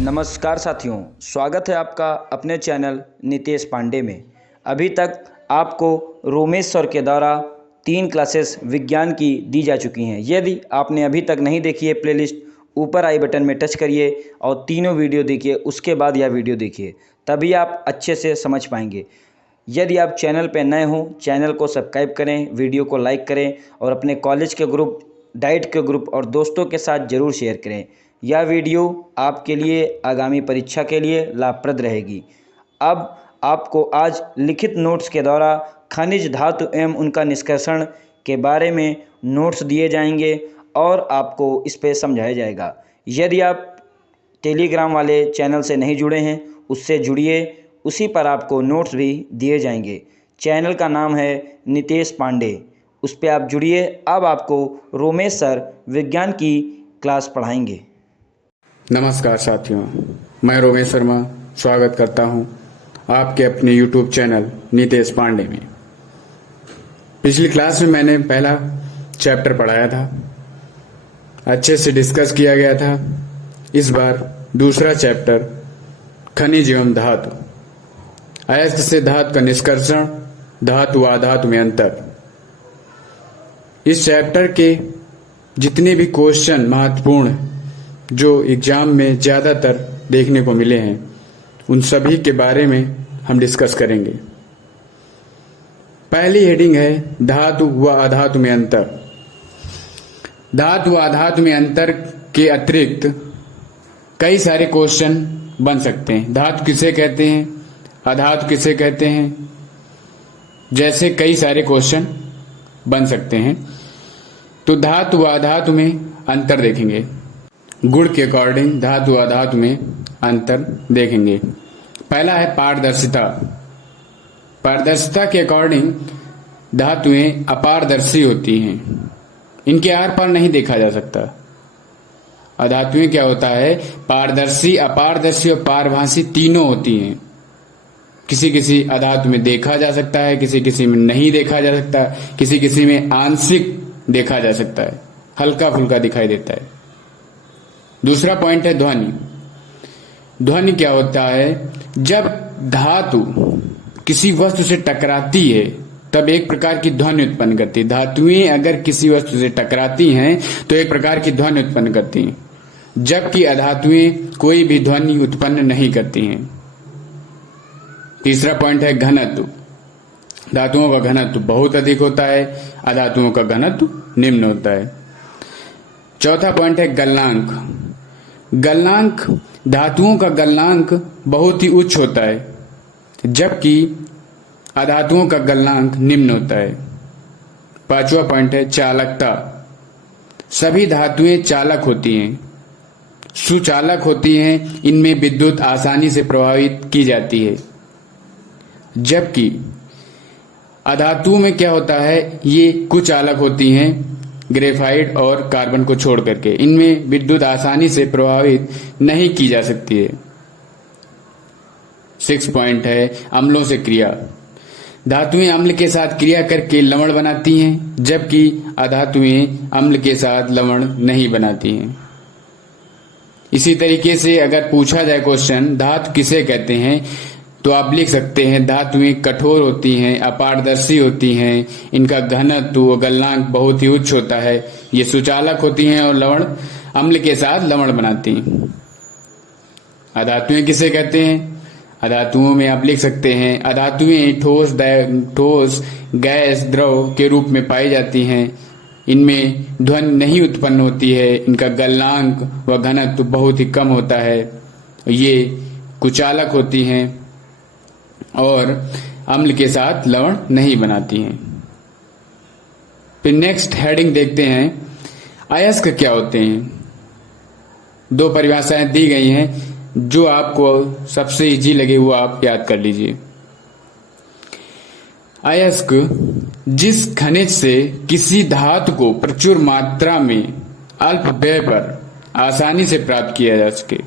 नमस्कार साथियों, स्वागत है आपका अपने चैनल नितेश पांडे में। अभी तक आपको रोमेश सर के द्वारा 3 क्लासेस विज्ञान की दी जा चुकी हैं। यदि आपने अभी तक नहीं देखी है प्लेलिस्ट, ऊपर आई बटन में टच करिए और तीनों वीडियो देखिए, उसके बाद यह वीडियो देखिए, तभी आप अच्छे से समझ पाएंगे। यदि आप चैनल पर नए हों, चैनल को सब्सक्राइब करें, वीडियो को लाइक करें और अपने कॉलेज के ग्रुप, डाइट के ग्रुप और दोस्तों के साथ ज़रूर शेयर करें। यह वीडियो आपके लिए आगामी परीक्षा के लिए लाभप्रद रहेगी। अब आपको आज लिखित नोट्स के द्वारा खनिज धातु एवं उनका निष्कर्षण के बारे में नोट्स दिए जाएंगे और आपको इस पर समझाया जाएगा। यदि आप टेलीग्राम वाले चैनल से नहीं जुड़े हैं, उससे जुड़िए, उसी पर आपको नोट्स भी दिए जाएंगे। चैनल का नाम है नितेश पांडे, उस पर आप जुड़िए। अब आपको रोमेश सर विज्ञान की क्लास पढ़ाएंगे। नमस्कार साथियों, मैं रोमेश शर्मा स्वागत करता हूं आपके अपने YouTube चैनल नितेश पांडे में। पिछली क्लास में मैंने पहला चैप्टर पढ़ाया था, अच्छे से डिस्कस किया गया था। इस बार दूसरा चैप्टर खनिज एवं धातु, अयस्क से धातु का निष्कर्षण, धातु व अधातु में अंतर। इस चैप्टर के जितने भी क्वेश्चन महत्वपूर्ण जो एग्जाम में ज्यादातर देखने को मिले हैं, उन सभी के बारे में हम डिस्कस करेंगे। पहली हेडिंग है धातु व अधातु में अंतर। धातु व अधातु में अंतर के अतिरिक्त कई सारे क्वेश्चन बन सकते हैं। धातु किसे कहते हैं, अधातु किसे कहते हैं, जैसे कई सारे क्वेश्चन बन सकते हैं। तो धातु व अधातु में अंतर देखेंगे। गुण के अकॉर्डिंग धातु व धातु में अंतर देखेंगे। पहला है पारदर्शिता। पारदर्शिता के अकॉर्डिंग धातुएं अपारदर्शी होती हैं, इनके आर पार नहीं देखा जा सकता। अधातुएं क्या होता है, पारदर्शी, अपारदर्शी और पारभासी तीनों होती हैं। किसी किसी अधातु में देखा जा सकता है, किसी किसी में नहीं देखा जा सकता, किसी किसी में आंशिक देखा जा सकता है, हल्का फुल्का दिखाई देता है। दूसरा पॉइंट है ध्वनि। ध्वनि क्या होता है, जब धातु किसी वस्तु से टकराती है तब एक प्रकार की ध्वनि उत्पन्न करती है। धातुएं अगर किसी वस्तु से टकराती हैं तो एक प्रकार की ध्वनि उत्पन्न करती हैं, जबकि अधातुएं कोई भी ध्वनि उत्पन्न नहीं करती हैं। तीसरा पॉइंट है घनत्व। धातुओं का घनत्व बहुत अधिक होता है, अधातुओं का घनत्व निम्न होता है। चौथा पॉइंट है गलनांक। गलनांक, धातुओं का गलनांक बहुत ही उच्च होता है, जबकि अधातुओं का गलनांक निम्न होता है। पांचवा पॉइंट है चालकता। सभी धातुएं चालक होती हैं, सुचालक होती हैं, इनमें विद्युत आसानी से प्रभावित की जाती है। जबकि अधातुओं में क्या होता है, ये कुचालक होती हैं, ग्रेफाइट और कार्बन को छोड़ करके इनमें विद्युत आसानी से प्रभावित नहीं की जा सकती है। 6 पॉइंट है अम्लों से क्रिया। धातुएं अम्ल के साथ क्रिया करके लवण बनाती हैं, जबकि अधातुएं अम्ल के साथ लवण नहीं बनाती हैं। इसी तरीके से अगर पूछा जाए क्वेश्चन धातु किसे कहते हैं, तो आप लिख सकते हैं धातुएं कठोर होती हैं, अपारदर्शी होती हैं, इनका घनत्व व गलनांक बहुत ही उच्च होता है, ये सुचालक होती हैं और लवण, अम्ल के साथ लवण बनाती हैं। अधातुएं किसे कहते हैं, अधातुओं में आप लिख सकते हैं अधातुएं ठोस, गैस, द्रव के रूप में पाई जाती हैं, इनमें ध्वनि नहीं उत्पन्न होती है, इनका गलनांक व घनत्व बहुत ही कम होता है, ये कुचालक होती हैं और अम्ल के साथ लवण नहीं बनाती हैं। फिर नेक्स्ट हेडिंग देखते हैं अयस्क क्या होते हैं। 2 परिभाषाएं दी गई हैं, जो आपको सबसे इजी लगे वो आप याद कर लीजिए। अयस्क, जिस खनिज से किसी धातु को प्रचुर मात्रा में अल्प व्यय पर आसानी से प्राप्त किया जा सके।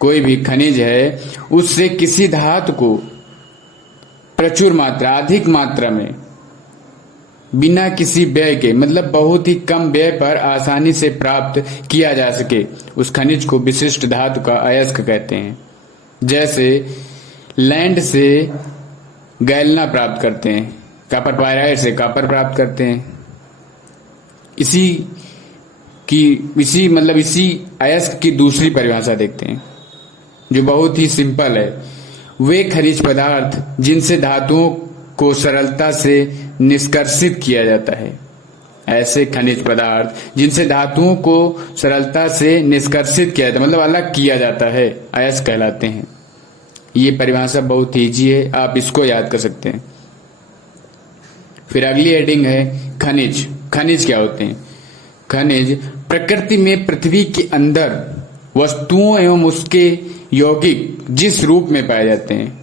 कोई भी खनिज है, उससे किसी धातु को प्रचुर मात्रा, अधिक मात्रा में बिना किसी व्यय के, मतलब बहुत ही कम व्यय पर आसानी से प्राप्त किया जा सके, उस खनिज को विशिष्ट धातु का अयस्क कहते हैं। जैसे लैंड से गैलना प्राप्त करते हैं, कॉपर पायराइट से कॉपर प्राप्त करते हैं। इसी अयस्क की दूसरी परिभाषा देखते हैं जो बहुत ही सिंपल है। वे खनिज पदार्थ जिनसे धातुओं को सरलता से निष्कर्षित किया जाता है, ऐसे खनिज पदार्थ जिनसे धातुओं को सरलता से निष्कर्षित किया जाता है, मतलब अलग किया जाता है, अयस्क कहलाते हैं। ये परिभाषा बहुत ईजी है, आप इसको याद कर सकते हैं। फिर अगली हेडिंग है खनिज। खनिज क्या होते हैं? खनिज प्रकृति में पृथ्वी के अंदर वस्तुओं एवं उसके यौगिक जिस रूप में पाए जाते हैं।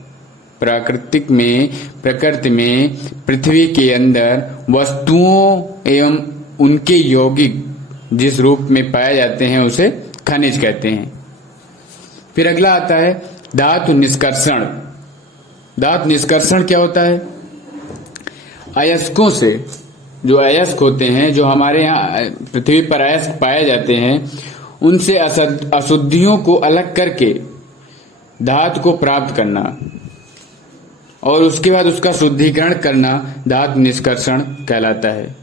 प्रकृति में पृथ्वी के अंदर वस्तुओं एवं उनके यौगिक जिस रूप में पाए जाते हैं उसे खनिज कहते हैं। फिर अगला आता है धातु निष्कर्षण। धातु निष्कर्षण क्या होता है? अयस्कों से, जो अयस्क होते हैं, जो हमारे यहाँ पृथ्वी पर अयस्क पाए जाते हैं, उनसे अशुद्धियों को अलग करके धातु को प्राप्त करना और उसके बाद उसका शुद्धिकरण करना धातु निष्कर्षण कहलाता है।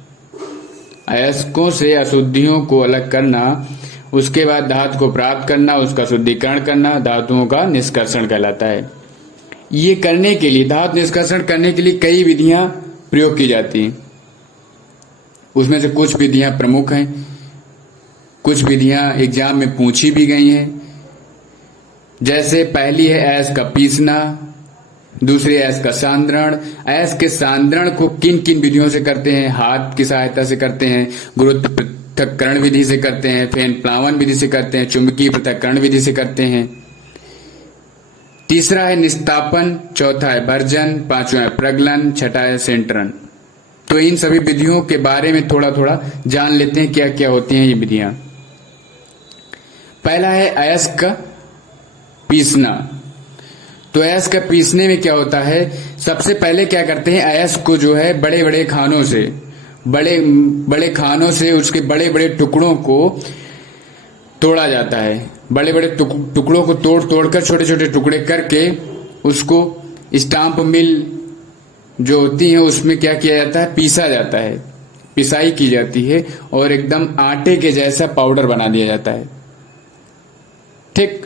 अयस्कों से अशुद्धियों को अलग करना, उसके बाद धातु को प्राप्त करना, उसका शुद्धिकरण करना धातुओं का निष्कर्षण कहलाता है। ये करने के लिए, धातु निष्कर्षण करने के लिए कई विधियां प्रयोग की जाती हैं। उसमें से कुछ विधियां प्रमुख हैं, कुछ विधियां एग्जाम में पूछी भी गई हैं। जैसे पहली है अयस्क का पीसना, दूसरी अयस्क का सांद्रण। अयस्क के सांद्रण को किन किन विधियों से करते हैं? हाथ की सहायता से करते हैं, गुरुत्व पृथक्करण विधि से करते हैं, फेन प्लावन विधि से करते हैं, चुंबकीय पृथक्करण विधि से करते हैं। तीसरा है निस्तापन, चौथा है भर्जन, पांचवा है प्रगलन, छठा है सेंटरन। तो इन सभी विधियों के बारे में थोड़ा थोड़ा जान लेते हैं क्या क्या होती हैं ये विधियां। पहला है अयस्क का पीसना। तो अयस्क का पीसने में क्या होता है? सबसे पहले क्या करते हैं, अयस्क को जो है बड़े बड़े खानों से उसके बड़े बड़े टुकड़ों को तोड़ा जाता है। बड़े बड़े टुकड़ों को तोड़कर छोटे छोटे टुकड़े करके उसको स्टाम्प मिल जो होती है उसमें क्या किया जाता है, पीसा जाता है, पिसाई की जाती है और एकदम आटे के जैसा पाउडर बना दिया जाता है। ठीक।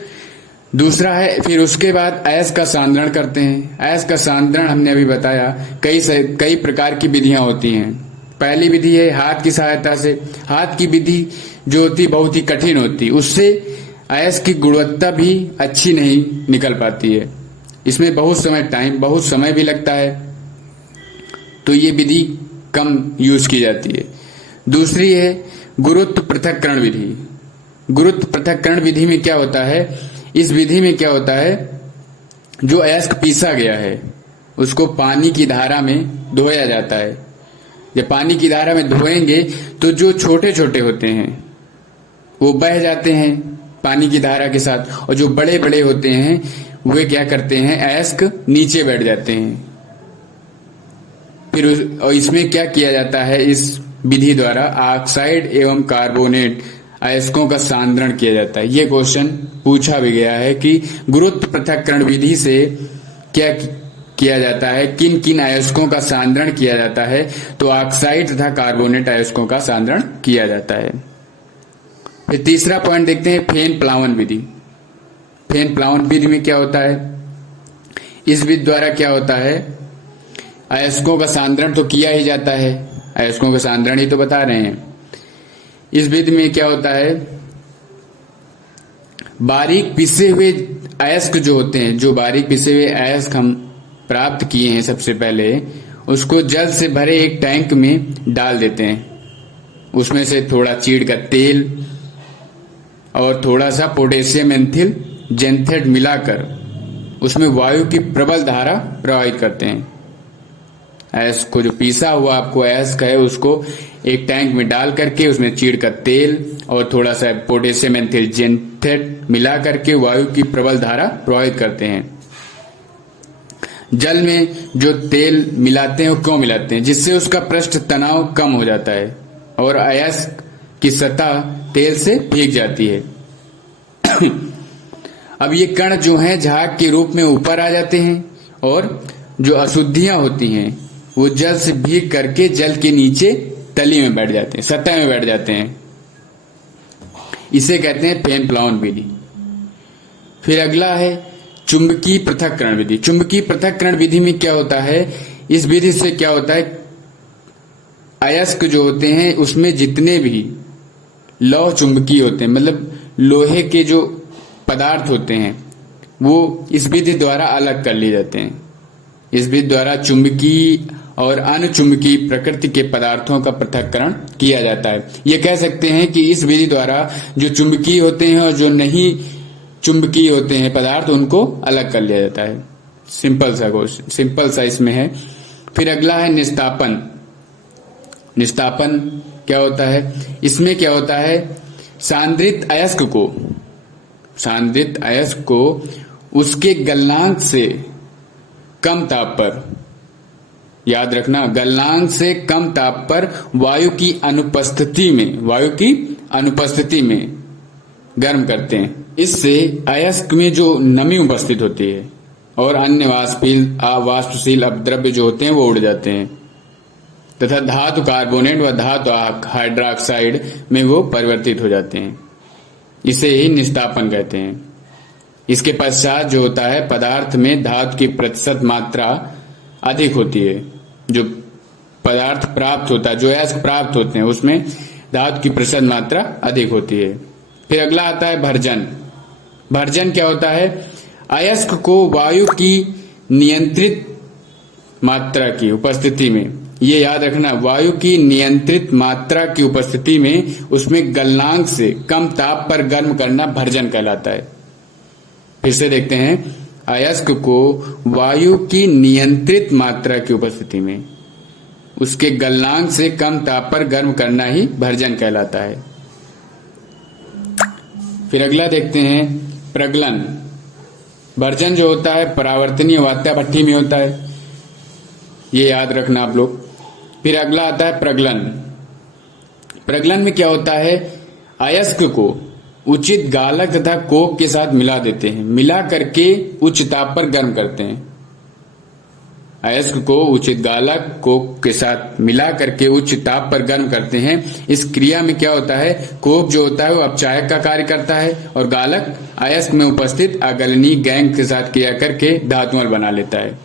दूसरा है, फिर उसके बाद अयस्क का सांद्रण करते हैं। अयस्क का सांद्रण हमने अभी बताया कई प्रकार की विधियां होती हैं। पहली विधि है हाथ की सहायता से। हाथ की विधि जो होती बहुत ही कठिन होती, उससे अयस्क की गुणवत्ता भी अच्छी नहीं निकल पाती है। इसमें बहुत समय भी लगता है, तो ये विधि कम यूज की जाती है। दूसरी है गुरुत्व पृथक्करण विधि। गुरुत्व पृथक्करण विधि में क्या होता है? इस विधि में क्या होता है, जो अयस्क पीसा गया है उसको पानी की धारा में धोया जाता है। जब पानी की धारा में धोएंगे तो जो छोटे छोटे होते हैं वो बह जाते हैं पानी की धारा के साथ, और जो बड़े बड़े होते हैं वे क्या करते हैं, अयस्क नीचे बैठ जाते हैं। फिर इसमें क्या किया जाता है, इस विधि द्वारा ऑक्साइड एवं कार्बोनेट अयस्कों का सांद्रण किया जाता है। ये क्वेश्चन पूछा भी गया है कि गुरुत्व पृथक्करण विधि से क्या किया जाता है, किन किन अयस्कों का सांद्रण किया जाता है? तो ऑक्साइड तथा कार्बोनेट अयस्कों का सांद्रण किया जाता है। फिर तीसरा पॉइंट देखते हैं फेन प्लावन विधि। फेन प्लावन विधि में क्या होता है? इस विधि द्वारा क्या होता है, अयस्कों का सांद्रण तो किया ही जाता है, अयस्कों का सांद्रण ही तो बता रहे हैं। इस विधि में क्या होता है, बारीक पिसे हुए अयस्क जो होते हैं, जो बारीक पिसे हुए अयस्क हम प्राप्त किए हैं सबसे पहले, उसको जल से भरे एक टैंक में डाल देते हैं। उसमें से थोड़ा चीड़ का तेल और थोड़ा सा पोटेशियम एंथिल जेंथेट मिलाकर उसमें वायु की प्रबल धारा प्रवाहित करते हैं। अयस्क को जो पीसा हुआ आपको अयस्क है उसको एक टैंक में डाल करके उसमें चीड़ का तेल और थोड़ा सा पोटेशियम एंथिल जेंथेट मिला करके वायु की प्रबल धारा प्रवाहित करते हैं। जल में जो तेल मिलाते हैं वो क्यों मिलाते हैं? जिससे उसका पृष्ठ तनाव कम हो जाता है और अयस्क की सतह तेल से भीग जाती है। अब ये कण जो हैं झाग के रूप में ऊपर आ जाते हैं और जो अशुद्धियां होती हैं वो जल से भीग करके जल के नीचे तली में बैठ जाते हैं, सतह में बैठ जाते हैं। इसे कहते हैं फेन प्लावन विधि। फिर अगला है चुंबकीय पृथक्करण विधि। चुंबकीय पृथक्करण विधि में क्या होता है? इस विधि से क्या होता है, अयस्क जो होते हैं उसमें जितने भी लौह चुंबकीय होते हैं, मतलब लोहे के जो पदार्थ होते हैं, वो इस विधि द्वारा अलग कर लिए जाते हैं। इस विधि द्वारा चुंबकीय और अनचुंबकीय प्रकृति के पदार्थों का पृथक्करण किया जाता है। ये कह सकते हैं कि इस विधि द्वारा जो चुंबकीय होते हैं और जो नहीं चुंबकीय होते हैं पदार्थ, उनको अलग कर लिया जाता है। सिंपल सा इसमें है। फिर अगला है निस्तापन। निस्तापन क्या होता है? इसमें क्या होता है, सांद्रित अयस्क को उसके गलनांक से कम ताप पर, याद रखना, गलनांक से कम ताप पर वायु की अनुपस्थिति में गर्म करते हैं। इससे अयस्क में जो नमी उपस्थित होती है और अन्य वाष्पशील अपद्रव्य जो होते हैं वो उड़ जाते हैं तथा धातु कार्बोनेट व धातु हाइड्रोक्साइड में वो परिवर्तित हो जाते हैं। इसे ही निस्तापन कहते हैं। इसके पश्चात जो होता है, पदार्थ में धातु की प्रतिशत मात्रा अधिक होती है। जो पदार्थ प्राप्त होता है, जो अयस्क प्राप्त होते हैं, उसमें धातु की प्रतिशत मात्रा अधिक होती है। फिर अगला आता है भर्जन। भर्जन क्या होता है? अयस्क को वायु की नियंत्रित मात्रा की उपस्थिति में, ये याद रखना, वायु की नियंत्रित मात्रा की उपस्थिति में उसमें गलनांक से कम ताप पर गर्म करना भर्जन कहलाता है। फिर से देखते हैं, अयस्क को वायु की नियंत्रित मात्रा की उपस्थिति में उसके गलनांक से कम ताप पर गर्म करना ही भर्जन कहलाता है। फिर अगला देखते हैं प्रगलन। भर्जन जो होता है परावर्तनीय वात्या भट्ठी में होता है, ये याद रखना आप लोग। फिर अगला आता है प्रगलन। प्रगलन में क्या होता है? अयस्क को उचित गालक तथा कोक के साथ मिला देते हैं, मिला करके उच्च ताप पर गर्म करते हैं। अयस्क को उचित गालक कोक के साथ मिला करके उच्च ताप पर गर्म करते हैं। इस क्रिया में क्या होता है, कोक जो होता है वो अपचायक का कार्य करता है और गालक अयस्क में उपस्थित अगलनीय गैंग के साथ क्रिया करके धातुमल बना लेता है।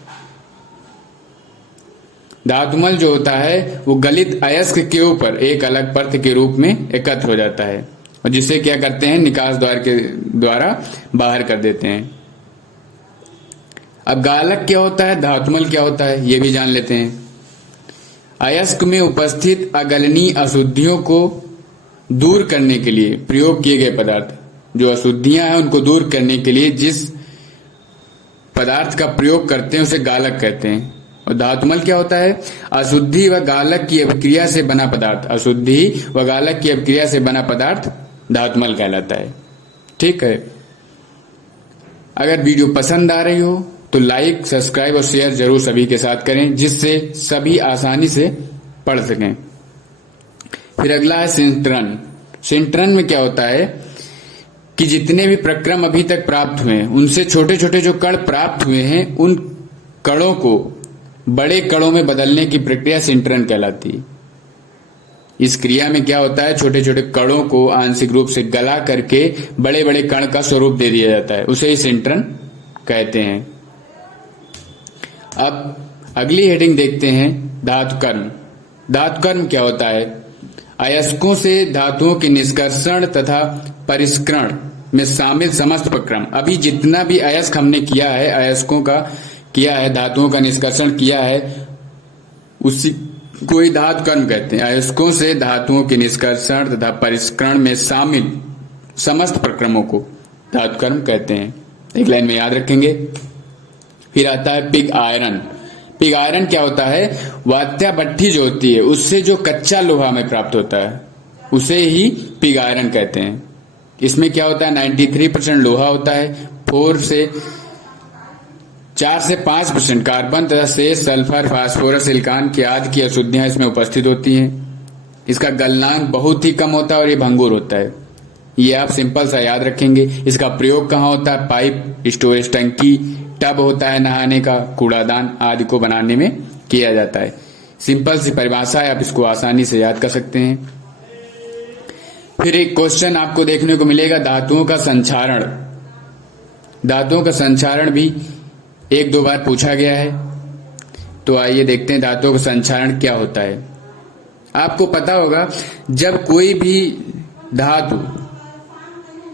धातुमल जो होता है वो गलित अयस्क के ऊपर एक अलग परत के रूप में एकत्र हो जाता है और जिसे क्या करते हैं, निकास द्वार के द्वारा बाहर कर देते हैं। अब गालक क्या होता है, धातुमल क्या होता है, ये भी जान लेते हैं। अयस्क में उपस्थित अगलनीय अशुद्धियों को दूर करने के लिए प्रयोग किए गए पदार्थ, जो अशुद्धियां हैं उनको दूर करने के लिए जिस पदार्थ का प्रयोग करते हैं उसे गालक कहते हैं। और धातुमल क्या होता है, अशुद्धि व गालक की अभिक्रिया से बना पदार्थ, अशुद्धि व गालक की अभिक्रिया से बना पदार्थ धातुमल कहलाता है। ठीक है, अगर वीडियो पसंद आ रही हो तो लाइक, सब्सक्राइब और शेयर जरूर सभी के साथ करें, जिससे सभी आसानी से पढ़ सकें। फिर अगला है सिंटरन। सिंटरन में क्या होता है कि जितने भी प्रक्रम अभी तक प्राप्त हुए हैं उनसे छोटे छोटे जो कण प्राप्त हुए हैं, उन कणों को बड़े कणों में बदलने की प्रक्रिया सिंटरन कहलाती है। इस क्रिया में क्या होता है, छोटे छोटे कणों को आंशिक रूप से गला करके बड़े बड़े कण का स्वरूप दे दिया जाता है, उसे ही सिंटरन कहते हैं। अब अगली हेडिंग देखते हैं धातुकर्म। धातुकर्म क्या होता है? अयस्कों से धातुओं के निष्कर्षण तथा परिष्करण में शामिल समस्त प्रक्रम। अभी जितना भी अयस्क हमने किया है, अयस्कों का किया है, धातुओं का निष्कर्षण किया है, उसी को ही धातुकर्म कहते हैं। अयस्कों से धातुओं के निष्कर्षण तथा परिष्करण में शामिल समस्त प्रक्रमों को धातुकर्म कहते हैं। एक लाइन में याद रखेंगे। फिर आता है पिग आयरन। पिग आयरन क्या होता है? वात्या भट्ठी जो होती है उससे जो कच्चा लोहा हमें प्राप्त होता है उसे ही पिग आयरन कहते हैं। इसमें क्या होता है, 93% लोहा होता है, 4 से 4 से 5% कार्बन तथा शेष सल्फर, फास्फोरस, सिलिकॉन की आदि की अशुद्धियां इसमें उपस्थित होती हैं। इसका गलनांक बहुत ही कम होता है और ये भंगुर होता है। ये आप सिंपल सा याद रखेंगे। इसका प्रयोग कहाँ होता है? पाइप, स्टोरेज टंकी, टब होता है नहाने का, कूड़ादान आदि को बनाने में किया जाता है। सिंपल सी परिभाषा है, आप इसको आसानी से याद कर सकते हैं। फिर एक क्वेश्चन आपको देखने को मिलेगा, धातुओं का संक्षारण। धातुओं का संक्षारण भी 1-2 बार पूछा गया है। तो आइए देखते हैं धातुओं का संक्षारण क्या होता है। आपको पता होगा, जब कोई भी धातु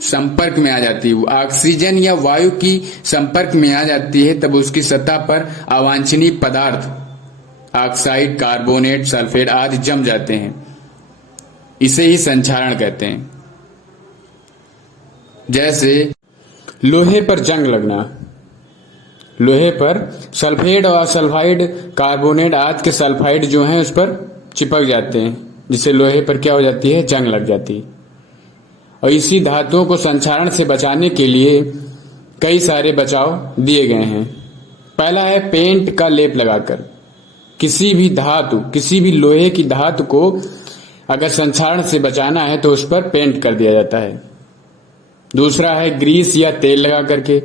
संपर्क में आ जाती है, ऑक्सीजन या वायु की संपर्क में आ जाती है, तब उसकी सतह पर अवांछनीय पदार्थ ऑक्साइड, कार्बोनेट, सल्फेट आदि जम जाते हैं। इसे ही संक्षारण कहते हैं। जैसे लोहे पर जंग लगना, लोहे पर सल्फेट और सल्फाइड, कार्बोनेट आदि के सल्फाइड जो हैं उस पर चिपक जाते हैं, जिससे लोहे पर क्या हो जाती है? जंग लग जाती है। और इसी धातुओं को संक्षारण से बचाने के लिए कई सारे बचाव दिए गए हैं। पहला है पेंट का लेप लगाकर। किसी भी धातु, किसी भी लोहे की धातु को अगर संक्षारण से बचाना है तो उस पर पेंट कर दिया जाता है। दूसरा है ग्रीस या तेल लगा करके।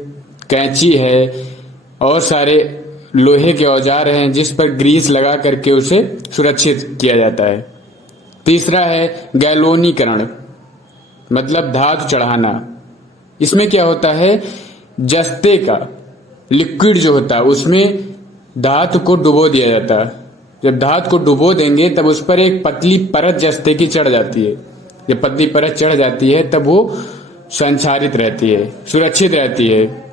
कैंची है और सारे लोहे के औजार हैं जिस पर ग्रीस लगा करके उसे सुरक्षित किया जाता है। तीसरा है गैल्वेनीकरण, मतलब धातु चढ़ाना। इसमें क्या होता है? जस्ते का लिक्विड जो होता है उसमें धातु को डुबो दिया जाता है। जब धातु को डुबो देंगे तब उस पर एक पतली परत जस्ते की चढ़ जाती है। जब पतली परत चढ़ जाती है तब वो संक्षारित रहती है, सुरक्षित रहती है।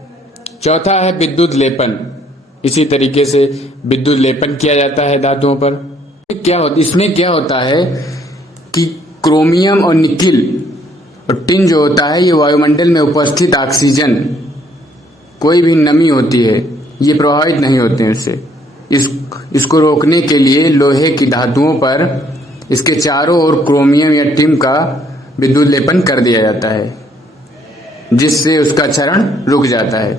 चौथा है विद्युत लेपन। इसी तरीके से विद्युत लेपन किया जाता है धातुओं पर। इसमें क्या होता है कि क्रोमियम और निकिल और टिन जो होता है, ये वायुमंडल में उपस्थित ऑक्सीजन, कोई भी नमी होती है, ये प्रभावित नहीं होते हैं इससे। इसको रोकने के लिए लोहे की धातुओं पर इसके चारों ओर क्रोमियम या टिन का विद्युत लेपन कर दिया जाता है, जिससे उसका क्षरण रुक जाता है।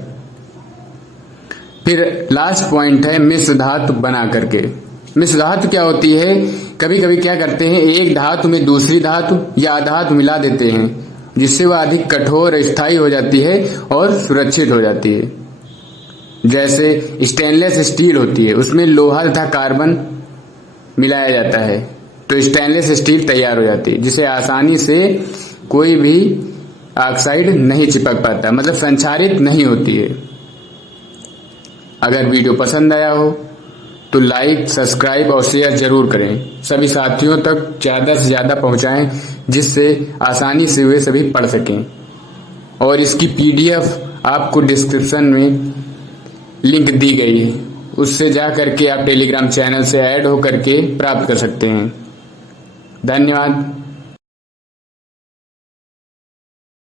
फिर लास्ट पॉइंट है मिश्र धातु बना करके। मिश्र धातु क्या होती है? कभी कभी क्या करते हैं, एक धातु में दूसरी धातु या अधातु मिला देते हैं, जिससे वह अधिक कठोर और स्थायी हो जाती है और सुरक्षित हो जाती है। जैसे स्टेनलेस स्टील होती है, उसमें लोहा तथा कार्बन मिलाया जाता है तो स्टेनलेस स्टील तैयार हो जाती है, जिसे आसानी से कोई भी ऑक्साइड नहीं चिपक पाता, मतलब संक्षारित नहीं होती है। अगर वीडियो पसंद आया हो तो लाइक, सब्सक्राइब और शेयर जरूर करें। सभी साथियों तक ज्यादा से ज्यादा पहुंचाएं, जिससे आसानी से वे सभी पढ़ सकें। और इसकी PDF आपको डिस्क्रिप्शन में लिंक दी गई है, उससे जा करके आप टेलीग्राम चैनल से ऐड हो करके प्राप्त कर सकते हैं। धन्यवाद।